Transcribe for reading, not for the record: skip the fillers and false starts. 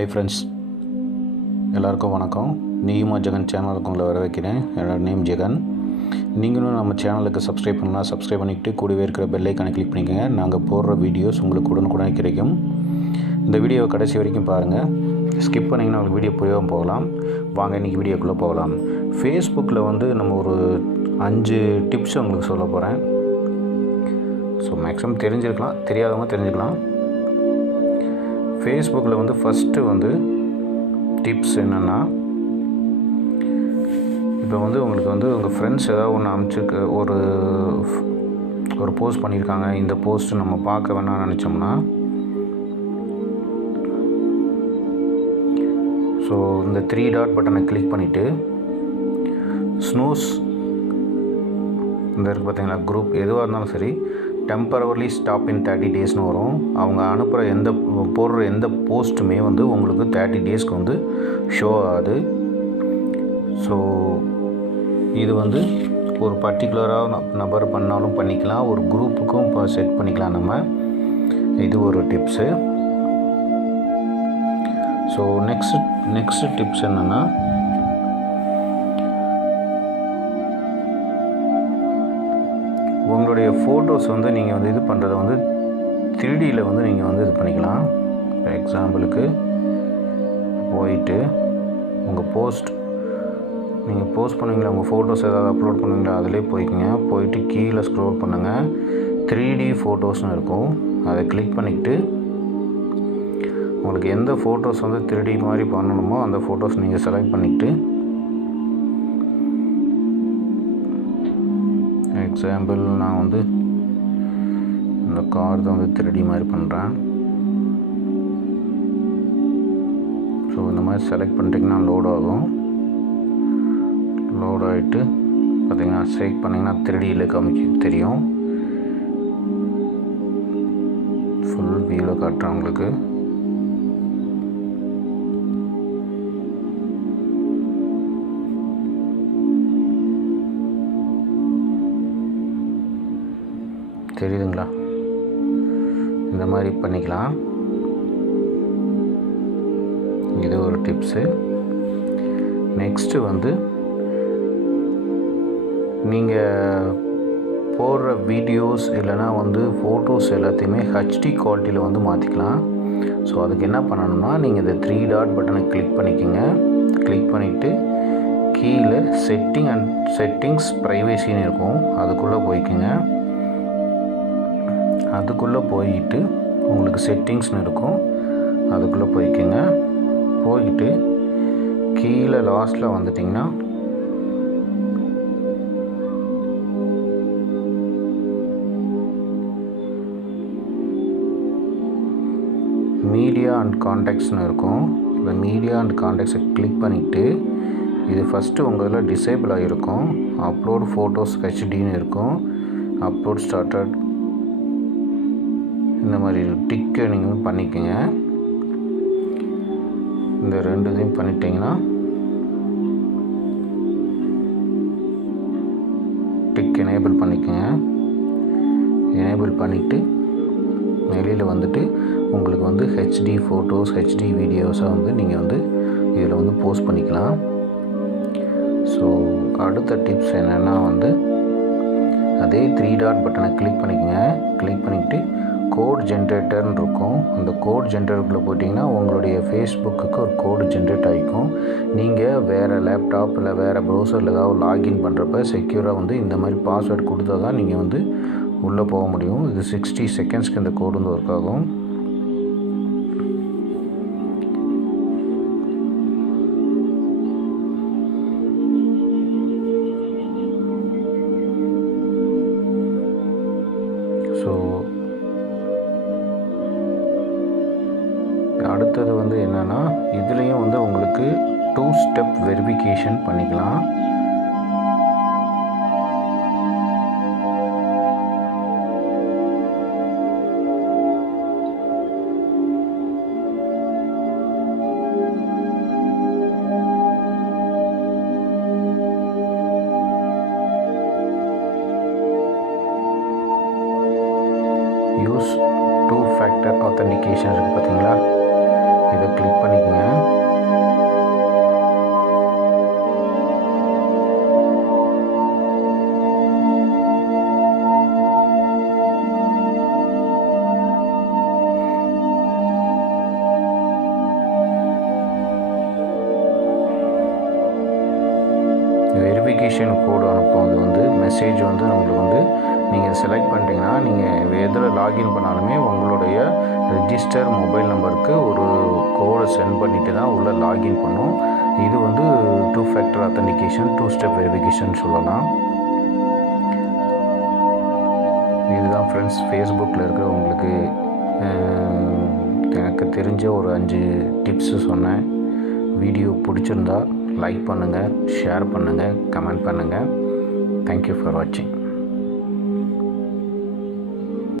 Hi friends, எல்லாருக்கும் வணக்கம். நீயுமா ஜெகன் சேனலுக்கு உங்களை வரவேற்கிறேன். என்னோடய நேம் ஜெகன். நீங்களும் நம்ம சேனலுக்கு சப்ஸ்கிரைப் பண்ணலாம். சப்ஸ்கிரைப் பண்ணிவிட்டு கூடவே இருக்கிற பெல் ஐக்கானை கிளிக் பண்ணிக்கோங்க. நாங்கள் போடுற வீடியோஸ் உங்களுக்கு உடனுக்குடன் கிடைக்கும். இந்த வீடியோவை கடைசி வரைக்கும் பாருங்கள். ஸ்கிப் பண்ணிங்கன்னா உங்களுக்கு வீடியோ புரியாமல் போகலாம். வாங்க இன்றைக்கி வீடியோக்குள்ளே போகலாம். ஃபேஸ்புக்கில் நம்ம ஒரு 5 டிப்ஸ் உங்களுக்கு சொல்ல போகிறேன். ஸோ மேக்ஸிமம் தெரிஞ்சிருக்கலாம், தெரியாதவங்க தெரிஞ்சுக்கலாம். ஃபேஸ்புக்கில் ஃபஸ்ட்டு டிப்ஸ் என்னென்னா, இப்போ உங்களுக்கு உங்கள் ஃப்ரெண்ட்ஸ் ஏதாவது ஒன்று அனுப்பிச்சிருக்க ஒரு போஸ்ட் பண்ணியிருக்காங்க. இந்த போஸ்ட்டு நம்ம பார்க்க வேணாம்னு நினச்சோம்னா, ஸோ இந்த 3 டாட் பட்டனை கிளிக் பண்ணிவிட்டு ஸ்னூஸ் இந்த இருக்குது பார்த்தீங்களா, குரூப் எதுவாக இருந்தாலும் சரி, டெம்பரவர்லி ஸ்டாப் இன் 30 டேஸ்னு வரும். அவங்க அனுப்புகிற போடுற எந்த போஸ்ட்டுமே உங்களுக்கு 30 டேஸ்க்கு ஷோ ஆகுது. ஸோ இது ஒரு பர்டிகுலராக நபர் பண்ணாலும் பண்ணிக்கலாம், ஒரு குரூப்புக்கும் இப்போ செட் பண்ணிக்கலாம் நம்ம. இது ஒரு டிப்ஸு. ஸோ நெக்ஸ்ட் டிப்ஸ் என்னென்னா, உங்களுடைய ஃபோட்டோஸ் நீங்கள் இது பண்ணுறத 3Dயில் நீங்கள் இது பண்ணிக்கலாம். எக்ஸாம்பிளுக்கு போயிட்டு உங்கள் நீங்கள் போஸ்ட் பண்ணுவீங்களா, உங்கள் ஃபோட்டோஸ் ஏதாவது அப்லோட் பண்ணுவீங்களா, அதிலே போயிட்டு கீழே ஸ்க்ரோல் பண்ணுங்கள். 3D ஃபோட்டோஸ்னு இருக்கும். அதை கிளிக் பண்ணிக்கிட்டு உங்களுக்கு எந்த ஃபோட்டோஸ் 3D மாதிரி பண்ணணுமோ அந்த ஃபோட்டோஸ் நீங்கள் செலக்ட் பண்ணிக்கிட்டு, எக்ஸாம்பிள் நான் இந்த கார் தான் 3D மாதிரி பண்ணுறேன். ஸோ இந்த மாதிரி செலக்ட் பண்ணிட்டிங்கன்னா லோட் ஆகும். லோட் ஆகிட்டு பார்த்திங்கன்னா செலக்ட் பண்ணிங்கன்னா 3Dயில் தெரியும். ஃபுல் வியூவில் காட்டுறேன் உங்களுக்கு. தெரியுதுங்களா? இந்த மாதிரி பண்ணிக்கலாம். இது ஒரு டிப்ஸு. நெக்ஸ்ட்டு நீங்கள் போடுற வீடியோஸ் இல்லைனா ஃபோட்டோஸ் எல்லாத்தையுமே HD குவாலிட்டியில் மாற்றிக்கலாம். ஸோ அதுக்கு என்ன பண்ணணும்னா, நீங்கள் இந்த 3 டாட் பட்டனை கிளிக் பண்ணிக்கோங்க. கிளிக் பண்ணிவிட்டு கீழே செட்டிங்ஸ் ப்ரைவசின்னு இருக்கும், அதுக்குள்ளே போய்க்குங்க. அதுக்குள்ளே போயிட்டு உங்களுக்கு செட்டிங்ஸ்னு இருக்கும், அதுக்குள்ளே போய்க்குங்க. போயிட்டு கீழே லாஸ்ட்டில் வந்துட்டிங்கன்னா மீடியா அண்ட் கான்டாக்ட்ஸ்னு இருக்கும். இந்த மீடியா அண்ட் கான்டாக்ட்ஸை கிளிக் பண்ணிவிட்டு, இது ஃபஸ்ட்டு உங்கள் இதில் டிசேபிள் ஆகிருக்கும். அப்லோட் ஃபோட்டோஸ் HDன்னு இருக்கும். அப்லோட் ஸ்டார்டட் இந்த மாதிரி டிக்கை நீங்கள் பண்ணிக்கோங்க. இந்த 2 இதையும் பண்ணிட்டீங்கன்னா டிக் எனேபிள் பண்ணிக்கோங்க. எனேபிள் பண்ணிவிட்டு வெளியில் உங்களுக்கு HD ஃபோட்டோஸ் HD வீடியோஸாக நீங்கள் இதில் போஸ்ட் பண்ணிக்கலாம். ஸோ அடுத்த டிப்ஸ் என்னென்னா, அதே 3 டாட் பட்டனை கிளிக் பண்ணிக்கோங்க. கிளிக் பண்ணிவிட்டு கோட் ஜென்ரேட்டர்னு இருக்கும். அந்த கோட் ஜென்ரேட்டருக்குள்ளே போட்டிங்கன்னா உங்களுடைய ஃபேஸ்புக்கு ஒரு கோடு ஜென்ரேட் ஆகிக்கும். நீங்கள் வேறு லேப்டாப் இல்லை வேறு ப்ரௌசரில் ஏதாவது லாகின் பண்ணுறப்ப செக்யூராக இந்த மாதிரி பாஸ்வேர்டு கொடுத்தா தான் நீங்கள் உள்ளே போக முடியும். இது 60 செகண்ட்ஸ்க்கு இந்த கோடு ஒர்க் ஆகும். ஸோ அடுத்தது என்னென்னா, இதுலேயும் உங்களுக்கு 2 ஸ்டெப் வெரிஃபிகேஷன் பண்ணிக்கலாம். யூஸ் 2 ஃபேக்டர் ஆத்தென்டிகேஷன் இருக்குது பார்த்தீங்களா, இதை கிளிக் பண்ணிக்கோங்க. வெரிஃபிகேஷன் கோடு அனுப்புவது வந்து மெசேஜ் வந்து நம்மளுக்கு வந்து நீங்கள் செலக்ட் பண்ணிட்டீங்கன்னா நீங்கள் எதில் லாகின் பண்ணாலுமே உங்களுடைய ரெஜிஸ்டர் மொபைல் நம்பருக்கு ஒரு கோடை சென்ட் பண்ணிவிட்டு தான் உள்ளே லாகின் பண்ணும். இது வந்து 2 ஃபேக்டர் அத்தன்டிகேஷன் 2 ஸ்டெப் வெரிஃபிகேஷன் சொல்லலாம். இதுதான் ஃப்ரெண்ட்ஸ் ஃபேஸ்புக்கில் இருக்கிற உங்களுக்கு எனக்கு தெரிஞ்ச ஒரு 5 டிப்ஸு சொன்னேன். வீடியோ பிடிச்சிருந்தா லைக் பண்ணுங்கள், ஷேர் பண்ணுங்கள், கமெண்ட் பண்ணுங்கள். தேங்க்யூ ஃபார் வாட்சிங்.